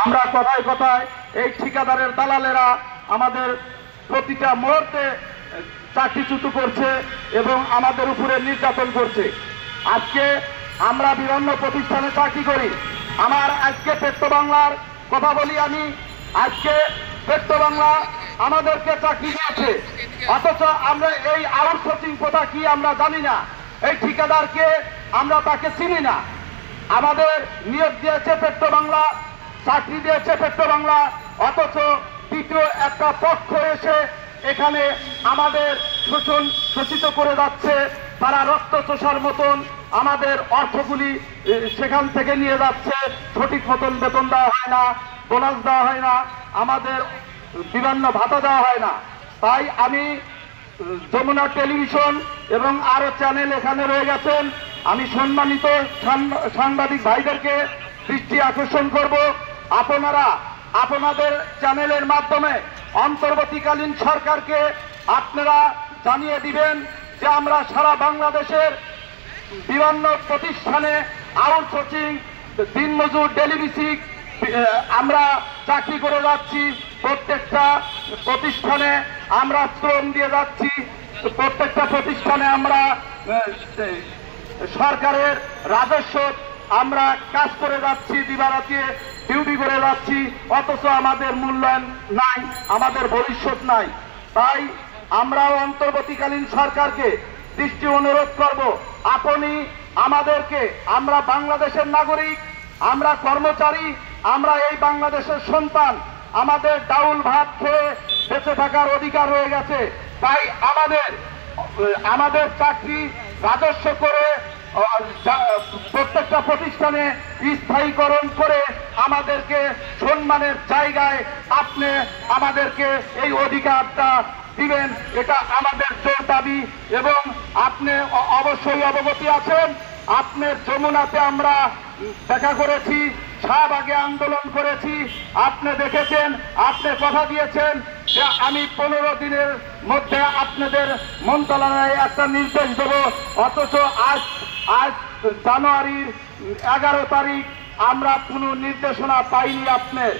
আমরা কথায় কথায় এই ঠিকাদারের দালালেরা আমাদের প্রতিটা মুহূর্তে চাকরিচ্যুত করছে এবং আমাদের উপরে নির্যাতন করছে। আজকে আমরা বিভিন্ন প্রতিষ্ঠানে চাকরি করি। আমার আজকে পেট্রো বাংলার কথা বলি আমি, আজকে পেট্রো বাংলা আমাদেরকে চাকরি দিয়েছে, অথচ আমরা এই আউটসোর্সিং কথা কি আমরা জানি না। এই ঠিকাদারকে আমরা তাকে চিনি না। আমাদের নিয়োগ দিয়েছে পেট্রো বাংলা, চাকরি দিয়েছে পেট্রো বাংলা, অথচ তৃতীয় একটা পক্ষ এসে এখানে আমাদের শোষিত করে যাচ্ছে। তারা রক্ত চোষার মতন আমাদের অর্থগুলি সেখান থেকে নিয়ে যাচ্ছে। সঠিক মতন বেতন দেওয়া হয় না, বোনাস দেওয়া হয় না, আমাদের বিভিন্ন ভাতা দেওয়া হয় না। তাই আমি যমুনা টেলিভিশন এবং আরো চ্যানেল এখানে রয়ে গেছেন, আমি সম্মানিত সাংবাদিক ভাইদেরকে দৃষ্টি আকর্ষণ করব, আপনারা আপনাদের চ্যানেলের মাধ্যমে অন্তর্বর্তীকালীন সরকারকে আপনারা জানিয়ে দিবেন যে আমরা সারা বাংলাদেশের বিভিন্ন প্রতিষ্ঠানে আউটসোর্সিং, দিনমজুর, ডেলিভিসিক আমরা চাকরি করে যাচ্ছি। প্রত্যেকটা প্রতিষ্ঠানে আমরা শ্রম দিয়ে যাচ্ছি, প্রত্যেকটা প্রতিষ্ঠানে আমরা সরকারের রাজস্ব আমরা কাজ করে যাচ্ছি, দিবারাত্রি ডিউটি করে যাচ্ছি, অথচ আমাদের মূল্যায়ন নাই, আমাদের ভবিষ্যৎ নাই। তাই আমরাও অন্তর্বর্তীকালীন সরকারকে দৃষ্টি অনুরোধ করব, আপনি আমাদেরকে, আমরা বাংলাদেশের নাগরিক, আমরা কর্মচারী, আমরা এই বাংলাদেশের সন্তান, আমাদের ডাউল ভাত খেয়ে বেঁচে থাকার অধিকার রয়ে গেছে। তাই আমাদের চাকরি রাজস্ব করে প্রত্যেকটা প্রতিষ্ঠানে স্থায়ীকরণ করে আমাদেরকে সম্মানের জায়গায় আপনি আমাদেরকে এই অধিকারটা দিবেন, এটা আমাদের জোর দাবি। এবং আপনি অবশ্যই অবগতি আছেন, আপনার যমুনাতে আমরা দেখা করেছি, শাহবাগে আন্দোলন করেছি, আপনি দেখেছেন, আপনি কথা দিয়েছেন যে আমি 15 দিনের মধ্যে আপনাদের মন্ত্রণালয়ে একটা নির্দেশ দেব, অথচ আজ জানুয়ারির 11 তারিখ আমরা কোনো নির্দেশনা পাইনি আপনার।